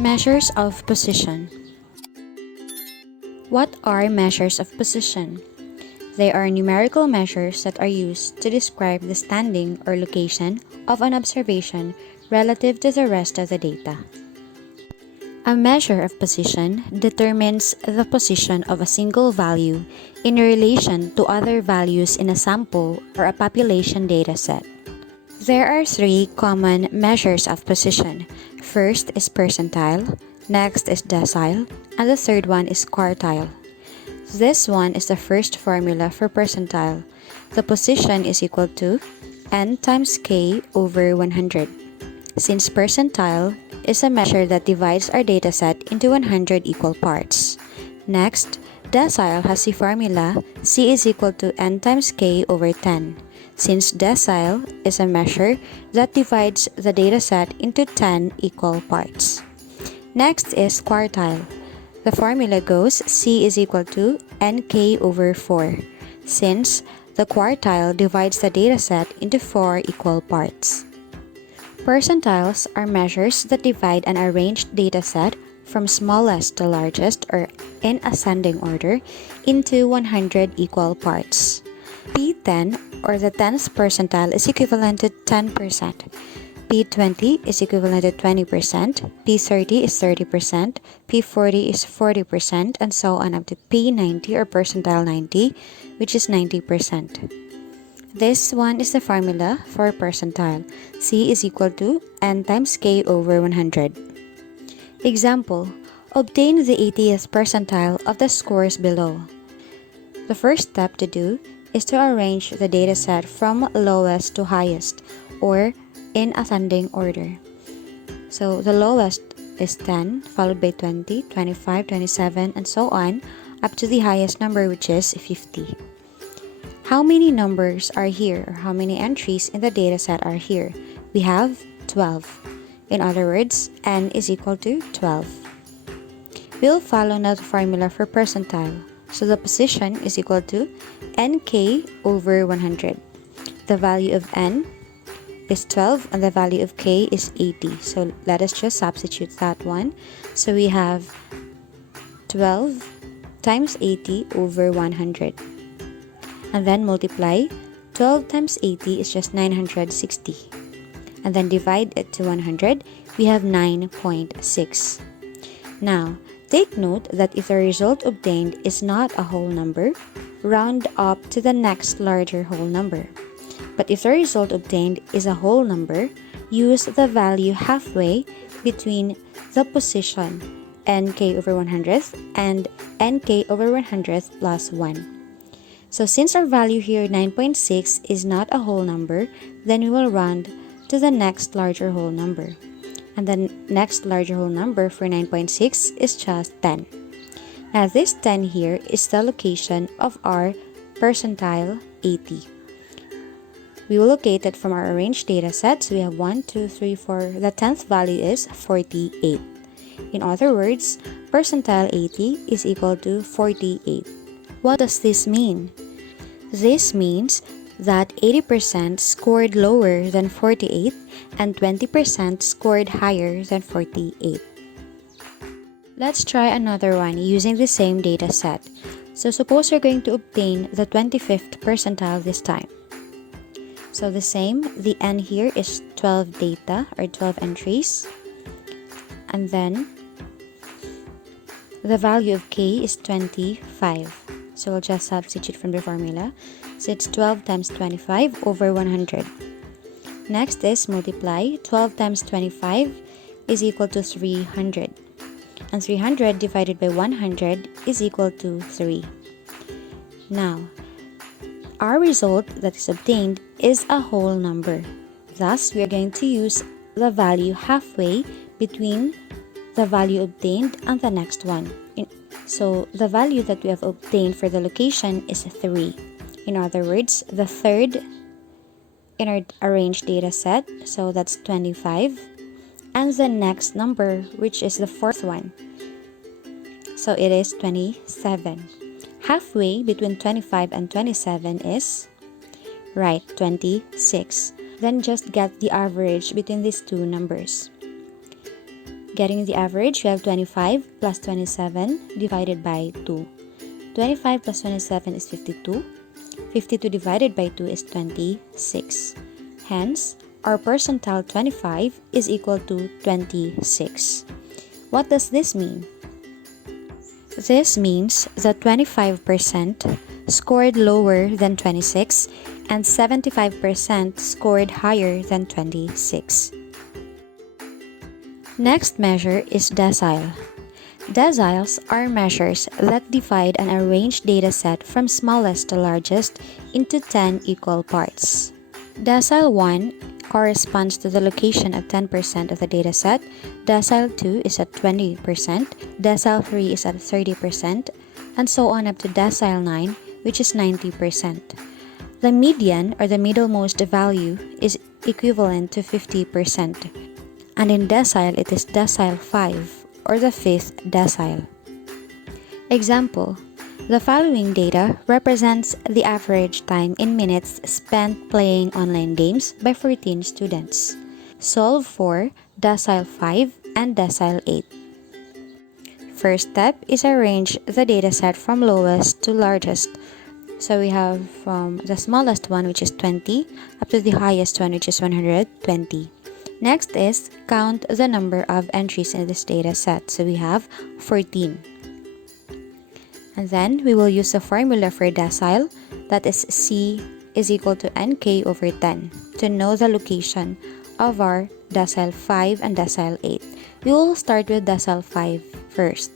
Measures of position. What are measures of position? They are numerical measures that are used to describe the standing or location of an observation relative to the rest of the data. A measure of position determines the position of a single value in relation to other values in a sample or a population data set. There are three common measures of position. First is percentile, next is decile, and the third one is quartile. This one is the first formula for percentile. The position is equal to n times k over 100. Since percentile is a measure that divides our dataset into 100 equal parts. Next, decile has the formula c is equal to n times k over 10. Since decile is a measure that divides the dataset into 10 equal parts. Next is quartile. The formula goes c is equal to nk over 4, since the quartile divides the dataset into 4 equal parts. Percentiles are measures that divide an arranged dataset from smallest to largest or in ascending order into 100 equal parts. P10 or the 10th percentile is equivalent to 10%. P20 is equivalent to 20%, P30 is 30%, P40 is 40%, and so on up to P90 or percentile 90, which is 90%. This one is the formula for percentile. C is equal to n times k over 100. Example, obtain the 80th percentile of the scores below. The first step to do is to arrange the dataset from lowest to highest, or in ascending order. So the lowest is 10, followed by 20, 25, 27, and so on, up to the highest number, which is 50. How many numbers are here, or how many entries in the dataset are here? We have 12. In other words, n is equal to 12. We'll follow now the formula for percentile. So the position is equal to nk over 100. The value of n is 12 and the value of k is 80. So let us just substitute that one. So we have 12 times 80 over 100. And then multiply. 12 times 80 is just 960. And then divide it to 100, we have 9.6. Now, take note that if the result obtained is not a whole number, round up to the next larger whole number. But if the result obtained is a whole number, use the value halfway between the position nk over 100th and nk over 100th plus 1. So since our value here 9.6 is not a whole number, then we will round to the next larger whole number. And the next larger whole number for 9.6 is just 10. Now this 10 here is the location of our percentile 80. We will locate it from our arranged data set. So we have 1, 2, 3, 4. The 10th value is 48. In other words, percentile 80 is equal to 48. What does this mean? This means that 80% scored lower than 48 and 20% scored higher than 48. Let's try another one using the same data set. So suppose you're going to obtain the 25th percentile this time. So the same, the n here is 12 data or 12 entries. And then the value of k is 25. So we'll just substitute from the formula. So it's 12 times 25 over 100. Next is multiply. 12 times 25 is equal to 300. And 300 divided by 100 is equal to 3. Now, our result that is obtained is a whole number. Thus, we are going to use the value halfway between the value obtained and the next one. So the value that we have obtained for the location is 3. In other words, the third in our arranged data set, so that's 25. And the next number, which is the fourth one, so it is 27. Halfway between 25 and 27 is, right, 26. Then just get the average between these two numbers. Getting the average, we have 25 plus 27 divided by 2. 25 plus 27 is 52. 52 divided by 2 is 26. Hence, our percentile 25 is equal to 26. What does this mean? This means that 25% scored lower than 26 and 75% scored higher than 26. Next measure is decile. Deciles are measures that divide an arranged dataset from smallest to largest into 10 equal parts. Decile 1 corresponds to the location of 10% of the dataset, decile 2 is at 20%, decile 3 is at 30%, and so on up to decile 9, which is 90%. The median, or the middlemost value, is equivalent to 50%, and in decile it is decile 5, or the 5th decile. Example: the following data represents the average time in minutes spent playing online games by 14 students. Solve for decile 5 and decile 8. First step is arrange the dataset from lowest to largest. So we have from the smallest one, which is 20, up to the highest one, which is 120. Next is count the number of entries in this dataset. So we have 14. And then we will use the formula for decile, that is C is equal to NK over 10, to know the location of our decile 5 and decile 8. We will start with decile 5 first.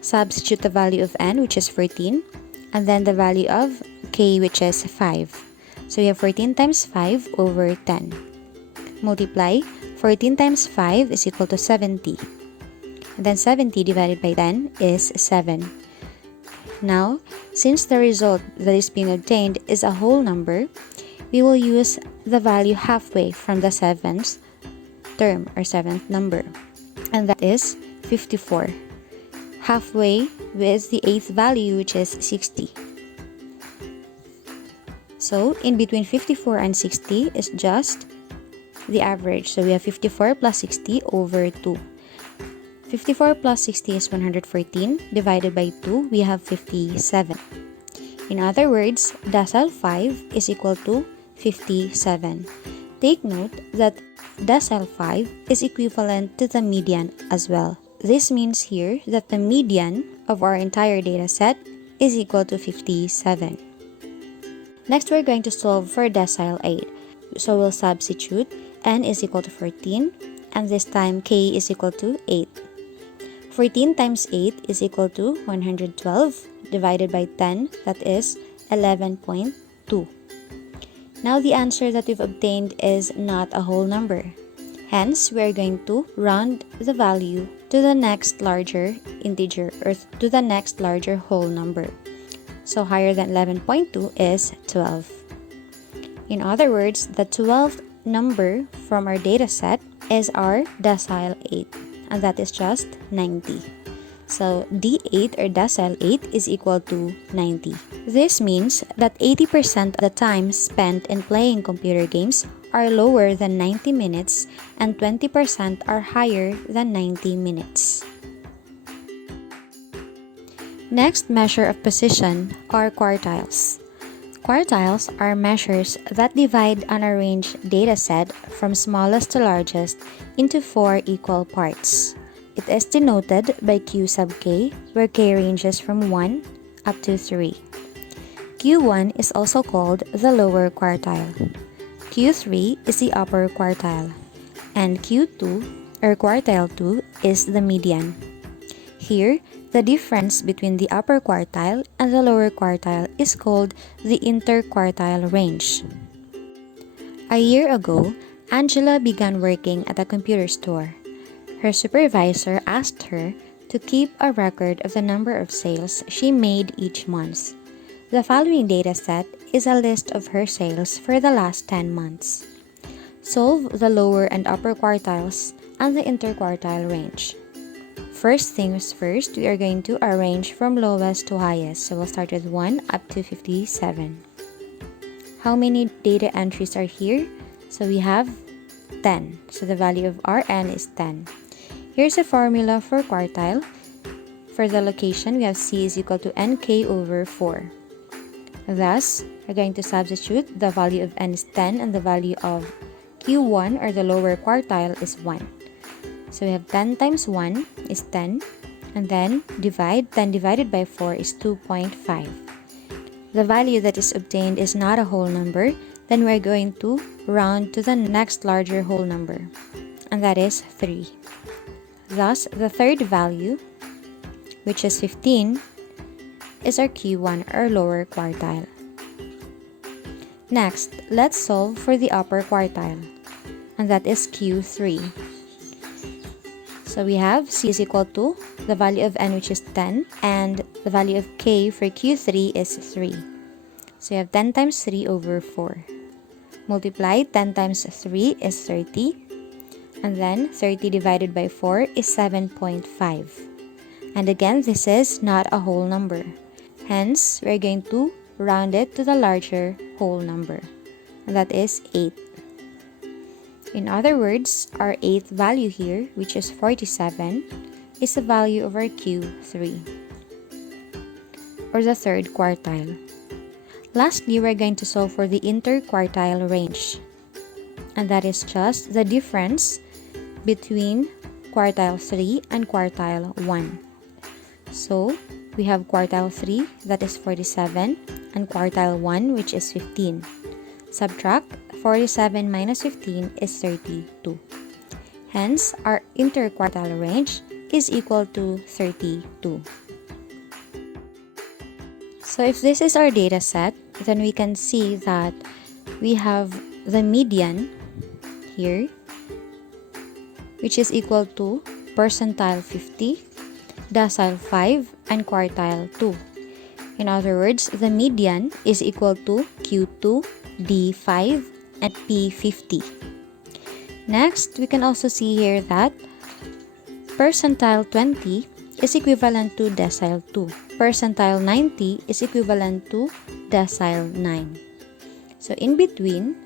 Substitute the value of N, which is 14, and then the value of K, which is 5. So we have 14 times 5 over 10. Multiply, 14 times 5 is equal to 70. And then 70 divided by 10 is 7. Now, since the result that is being obtained is a whole number, we will use the value halfway from the 7th term or 7th number, and that is 54. Halfway with the 8th value, which is 60. So, in between 54 and 60 is just the average. So, we have 54 plus 60 over 2. 54 plus 60 is 114. Divided by 2, we have 57. In other words, decile 5 is equal to 57. Take note that decile 5 is equivalent to the median as well. This means here that the median of our entire data set is equal to 57. Next, we're going to solve for decile 8. So we'll substitute n is equal to 14, and this time k is equal to 8. 14 times 8 is equal to 112 divided by 10, that is 11.2. Now the answer that we've obtained is not a whole number. Hence, we are going to round the value to the next larger integer, or to the next larger whole number. So higher than 11.2 is 12. In other words, the 12th number from our data set is our decile 8, and that is just 90. So D8 or decile 8 is equal to 90. This means that 80% of the time spent in playing computer games are lower than 90 minutes and 20% are higher than 90 minutes. Next measure of position are quartiles. Quartiles are measures that divide an arranged dataset from smallest to largest into 4 equal parts. It is denoted by Q sub k, where k ranges from 1 up to 3. Q1 is also called the lower quartile. Q3 is the upper quartile. And Q2, or quartile 2, is the median. Here, the difference between the upper quartile and the lower quartile is called the interquartile range. A year ago, Angela began working at a computer store. Her supervisor asked her to keep a record of the number of sales she made each month. The following data set is a list of her sales for the last 10 months. Solve the lower and upper quartiles and the interquartile range. First things first, we are going to arrange from lowest to highest. So we'll start with 1 up to 57. How many data entries are here? So we have 10. So the value of Rn is 10. Here's a formula for quartile. For the location, we have C is equal to NK over 4. Thus, we're going to substitute the value of N is 10 and the value of Q1 or the lower quartile is 1. So we have 10 times 1 is 10, and then divide 10 divided by 4 is 2.5. The value that is obtained is not a whole number, then we're going to round to the next larger whole number, and that is 3. Thus, the third value, which is 15, is our Q1 or lower quartile. Next, let's solve for the upper quartile, and that is Q3. So we have C is equal to the value of N, which is 10, and the value of K for Q3 is 3. So you have 10 times 3 over 4. Multiply 10 times 3 is 30, and then 30 divided by 4 is 7.5. And again, this is not a whole number. Hence, we're going to round it to the larger whole number, and that is 8. In other words, our 8th value here, which is 47, is the value of our Q3, or the third quartile. Lastly, we're going to solve for the interquartile range, and that is just the difference between quartile 3 and quartile 1. So, we have quartile 3, that is 47, and quartile 1, which is 15. Subtract 47 minus 15 is 32. Hence, our interquartile range is equal to 32. So if this is our data set, then we can see that we have the median here, which is equal to percentile 50, decile 5, and quartile 2. In other words, the median is equal to Q2, D5, and P50. Next, we can also see here that percentile 20 is equivalent to decile 2. Percentile 90 is equivalent to decile 9. So in between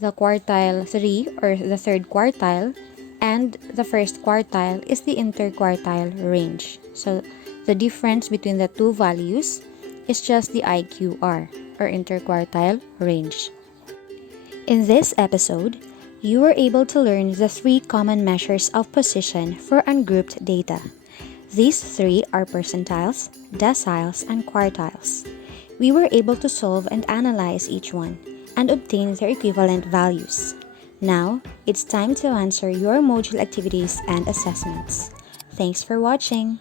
the quartile 3 or the third quartile and the first quartile is the interquartile range. So the difference between the two values is just the IQR or interquartile range. In this episode, you were able to learn the 3 common measures of position for ungrouped data. These 3 are percentiles, deciles, and quartiles. We were able to solve and analyze each one and obtain their equivalent values. Now, it's time to answer your module activities and assessments. Thanks for watching!